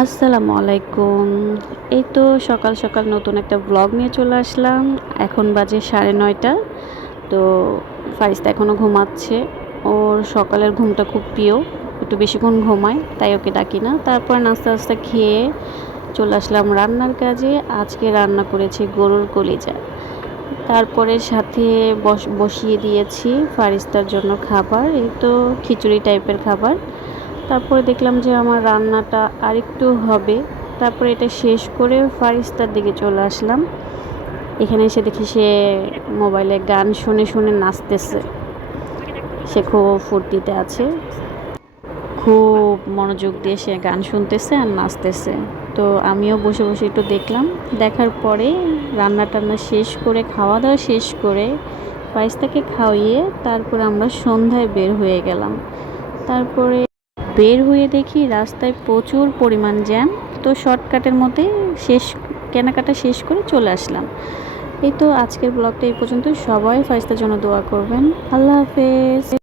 আসসালামু আলাইকুম এই তো সকাল সকাল নতুন একটা ব্লগ নিয়ে চলে আসলাম। এখন বাজে সাড়ে নয়টা। তো ফারিস্তা এখনও ঘুমাচ্ছে। ওর সকালের ঘুমটা খুব প্রিয়। একটু বেশিক্ষণ ঘুমায়, তাই ওকে ডাকি না। তারপর নাস্তা নাস্তা খেয়ে চলে আসলাম রান্নার কাজে। আজকে রান্না করেছি গরুর কলিজা। তারপরে সাথে বস, বসিয়ে দিয়েছি ফারিস্তার জন্য খাবার। এই তো খিচুড়ি টাইপের খাবার। তারপরে দেখলাম যে আমার রান্নাটা আরেকটু হবে। তারপরে এটা শেষ করে ফারিস্তার দিকে চলে আসলাম। এখানে এসে দেখি সে মোবাইলে গান শুনে শুনে নাচতেছে। সে খুব ফুর্তিতে আছে। খুব মনোযোগ দিয়ে সে গান শুনতেছে আর নাচতেছে। তো আমিও বসে বসে একটু দেখলাম। দেখার পরে রান্না টান্না শেষ করে, খাওয়া দাওয়া শেষ করে ফারিস্তাকে খাওয়িয়ে তারপরে আমরা সন্ধ্যায় বের হয়ে গেলাম। তারপরে বের হয়ে দেখি রাস্তায় প্রচুর পরিমাণ জ্যাম। তো শর্টকাটের মধ্যে শেষ, কেনাকাটা শেষ করে চলে আসলাম। এই তো আজকের ব্লগটা এই পর্যন্ত সবাই ফাইস্তার জন্য দোয়া করবেন। আল্লাহ হাফেজ।